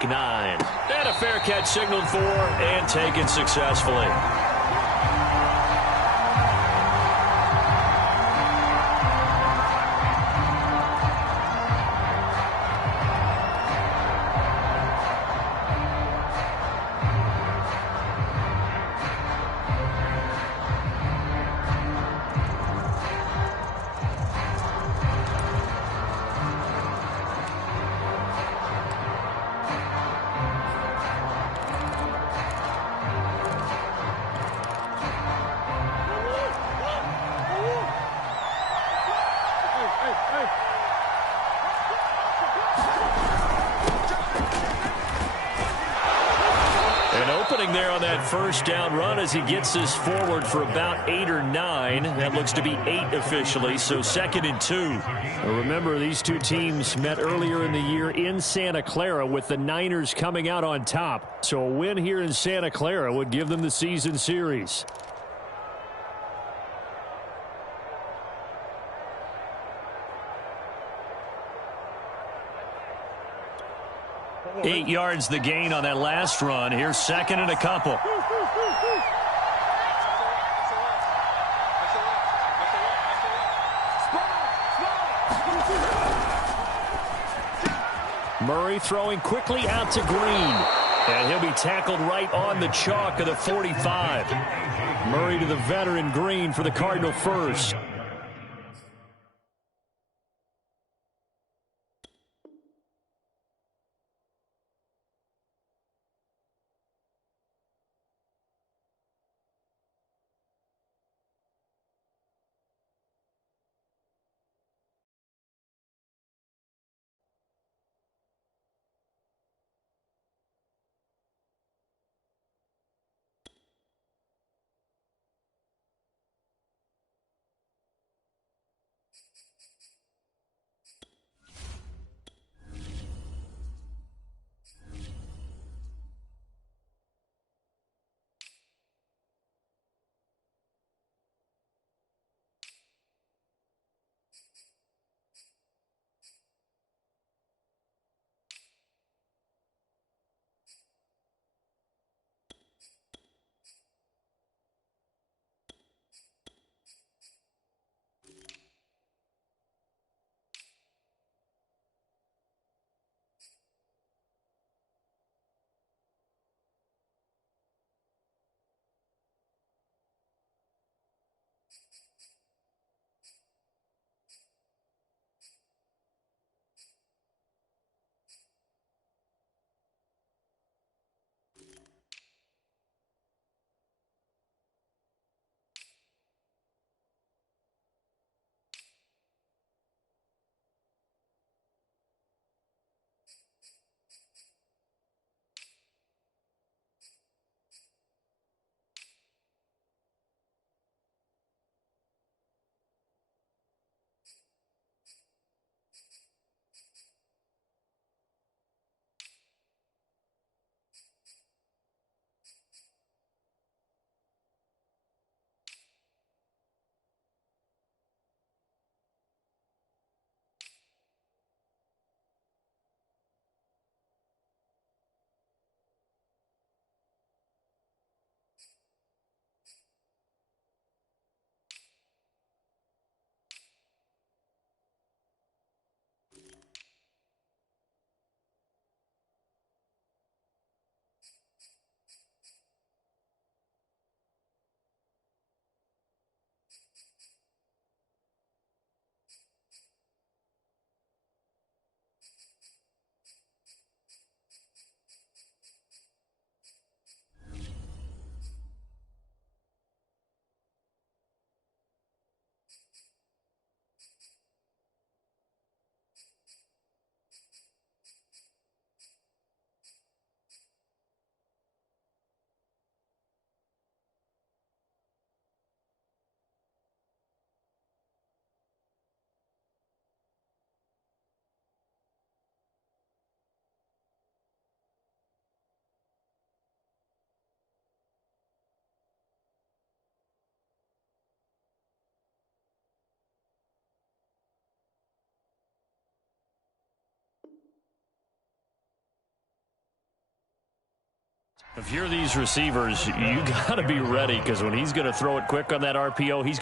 Week 9. And a fair catch signaled for and taken successfully. There on that first down run as he gets this forward for about 8 or 9. That looks to be 8 officially, so 2nd and 2. Remember, these two teams met earlier in the year in Santa Clara with the Niners coming out on top. So a win here in Santa Clara would give them the season series. Eight yards the gain on that last run. Here's 2nd and a couple. Murray throwing quickly out to Green. And he'll be tackled right on the chalk of the 45. Murray to the veteran Green for the Cardinal first. If you're these receivers, you got to be ready, because when he's going to throw it quick on that RPO, he's.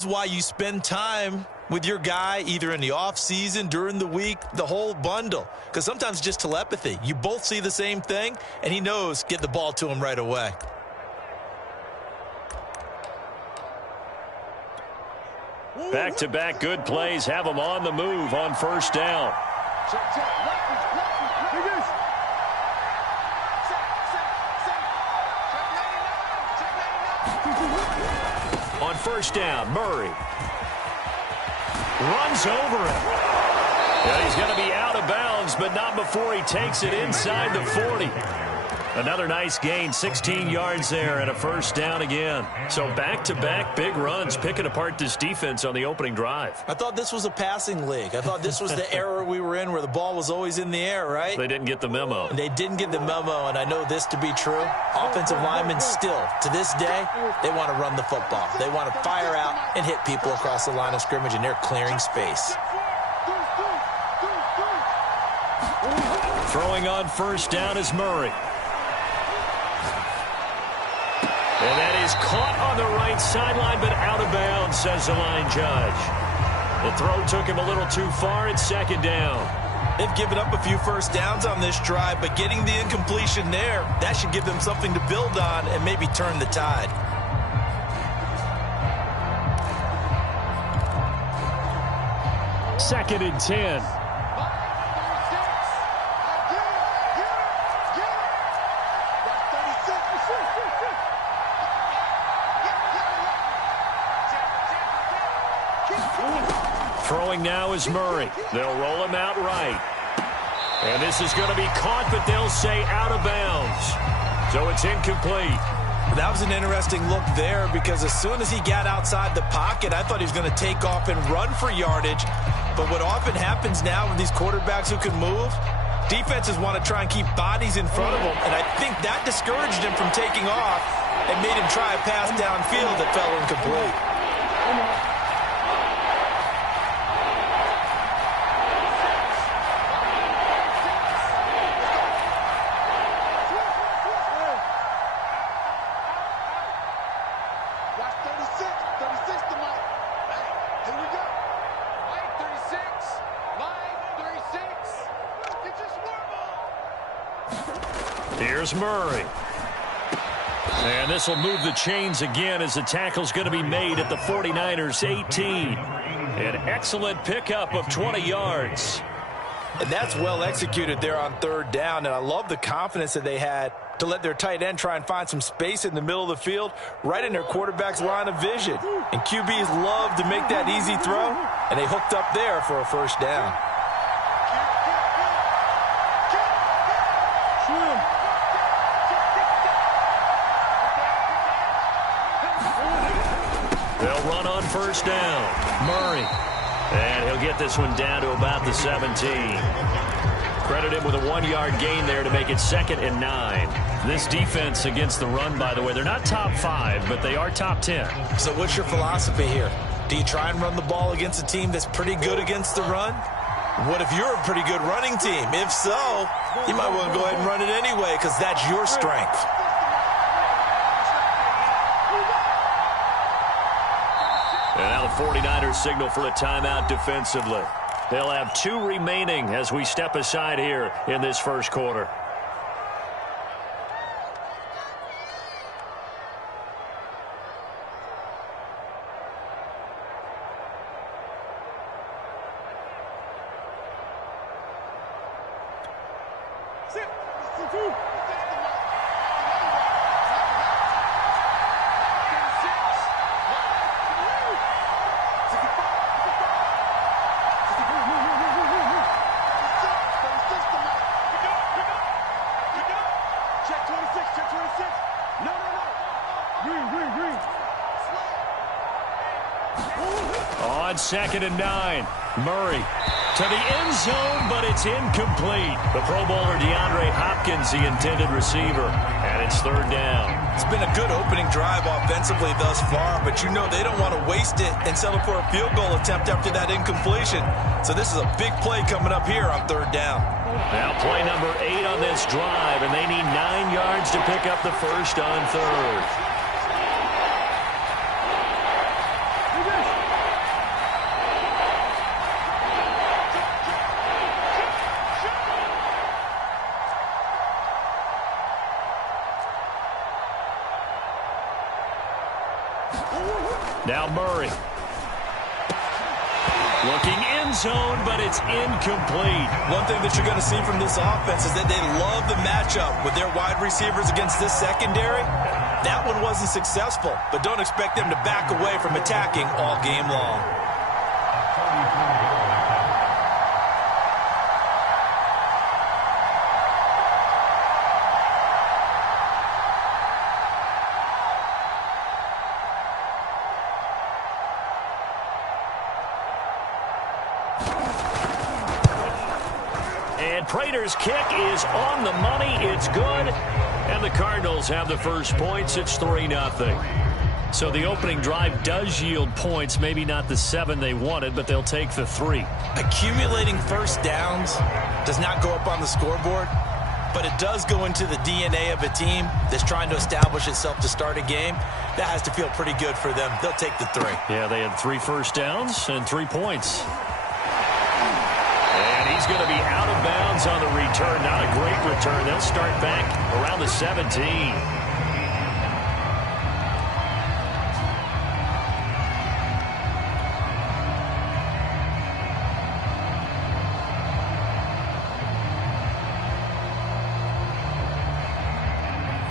That's why you spend time with your guy either in the offseason, during the week, the whole bundle. Because sometimes just telepathy. You both see the same thing, and he knows get the ball to him right away. Back-to-back good plays have him on the move on first down. On first down, Murray runs over him. Yeah, he's going to be out of bounds, but not before he takes it inside the 40. Another nice gain, 16 yards there, and a first down again. So back-to-back big runs, picking apart this defense on the opening drive. I thought this was a passing league. I thought this was the era we were in where the ball was always in the air, right? They didn't get the memo. And they didn't get the memo, and I know this to be true. Offensive linemen still, to this day, they want to run the football. They want to fire out and hit people across the line of scrimmage, and they're clearing space. Throwing on first down is Murray. And that is caught on the right sideline, but out of bounds, says the line judge. The throw took him a little too far. It's second down. They've given up a few first downs on this drive, but getting the incompletion there, that should give them something to build on and maybe turn the tide. Second and 10. Throwing now is Murray. They'll roll him out right. And this is going to be caught, but they'll say out of bounds. So it's incomplete. That was an interesting look there, because as soon as he got outside the pocket, I thought he was going to take off and run for yardage. But what often happens now with these quarterbacks who can move, defenses want to try and keep bodies in front of them. And I think that discouraged him from taking off and made him try a pass downfield that fell incomplete. Here's Murray. And this will move the chains again as the tackle's going to be made at the 49ers 18. An excellent pickup of 20 yards. And that's well executed there on third down. And I love the confidence that they had to let their tight end try and find some space in the middle of the field, right in their quarterback's line of vision. And QBs love to make that easy throw, and they hooked up there for a first down. They'll run on first down. Murray. And he'll get this one down to about the 17. Credit him with a 1-yard gain there to make it 2nd and 9. This defense against the run, by the way, they're not top 5, but they are top 10. So what's your philosophy here? Do you try and run the ball against a team that's pretty good against the run? What if you're a pretty good running team? If so, you might want to go ahead and run it anyway, because that's your strength. And now the 49ers signal for a timeout defensively. They'll have 2 remaining as we step aside here in this first quarter. On 2nd and 9, Murray To the end zone, but it's incomplete. The Pro Bowler DeAndre Hopkins, the intended receiver, and it's third down. It's been a good opening drive offensively thus far, but you know they don't want to waste it and settle for a field goal attempt after that incompletion. So this is a big play coming up here on third down. Now play number 8 on this drive, and they need 9 yards to pick up the first on third. Now Murray. Looking end zone, but it's incomplete. One thing that you're going to see from this offense is that they love the matchup with their wide receivers against this secondary. That one wasn't successful, but don't expect them to back away from attacking all game long. And Prater's kick is on the money. It's good. And the Cardinals have the first points. It's 3-0. So the opening drive does yield points. Maybe not the 7 they wanted, but they'll take the 3. Accumulating first downs does not go up on the scoreboard, but it does go into the DNA of a team that's trying to establish itself to start a game. That has to feel pretty good for them. They'll take the 3. Yeah, they had 3 first downs and 3 points. He's going to be out of bounds on the return. Not a great return. They'll start back around the 17.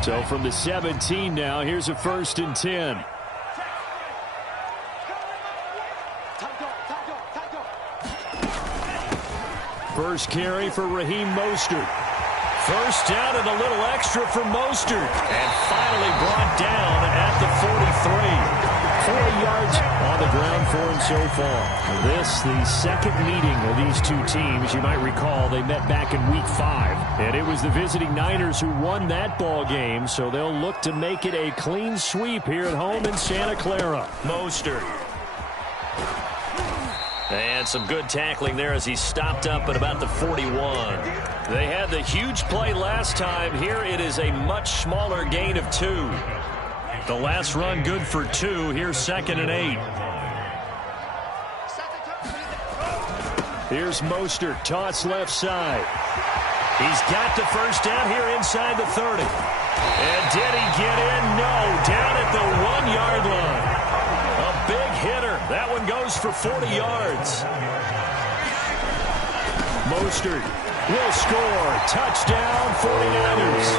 So from the 17 now, here's a 1st and 10. First carry for Raheem Mostert. First down and a little extra for Mostert. And finally brought down at the 43. 4 yards on the ground for him so far. This, the second meeting of these two teams. You might recall they met back in Week 5. And it was the visiting Niners who won that ball game. So they'll look to make it a clean sweep here at home in Santa Clara. Mostert. And some good tackling there as he stopped up at about the 41. They had the huge play last time. Here it is a much smaller gain of 2. The last run good for 2. Here's 2nd and 8. Here's Mostert. Toss left side. He's got the first down here inside the 30. And did he get in? No. Down at the 1-yard line. A big hitter. That one goes for 40 yards. Mostert will score. Touchdown, 49ers.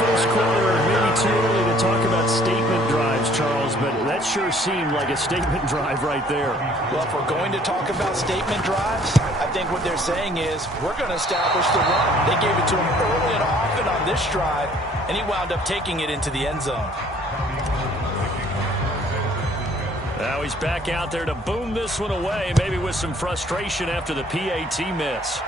First quarter, maybe too early to talk about statement drives, Charles, but that sure seemed like a statement drive right there. Well, if we're going to talk about statement drives, I think what they're saying is we're going to establish the run. They gave it to him early and often on this drive, and he wound up taking it into the end zone. Now he's back out there to boom this one away, maybe with some frustration after the PAT miss.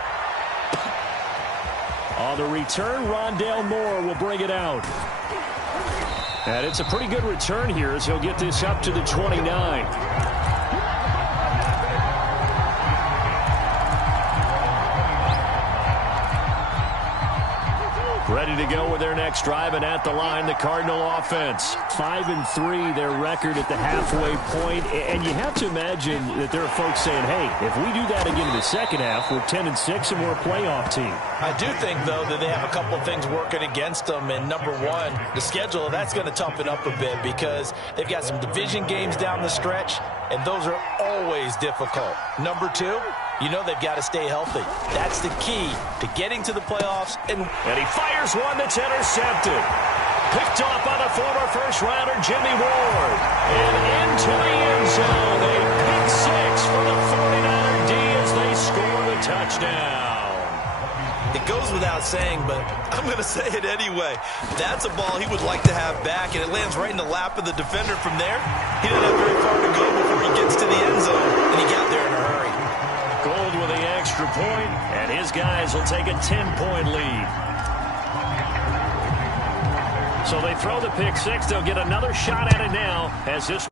On the return, Rondale Moore will bring it out. And it's a pretty good return here as he'll get this up to the 29. Ready to go with their next drive, and at the line, the Cardinal offense. 5-3, their record at the halfway point. And you have to imagine that there are folks saying, hey, if we do that again in the second half, we're 10-6 and we're a playoff team. I do think, though, that they have a couple of things working against them. And number one, the schedule, that's going to toughen up a bit because they've got some division games down the stretch, and those are always difficult. Number two, you know they've got to stay healthy. That's the key to getting to the playoffs. And he fires one that's intercepted. Picked off by the former first-rounder Jimmy Ward. And into the end zone. A pick six for the 49er D as they score the touchdown. It goes without saying, but I'm going to say it anyway. That's a ball he would like to have back, and it lands right in the lap of the defender from there. He didn't have very far to go before he gets to the end zone, and he got there in a hurry. Gold with the extra point, and his guys will take a 10-point lead. So they throw the pick six. They'll get another shot at it now as this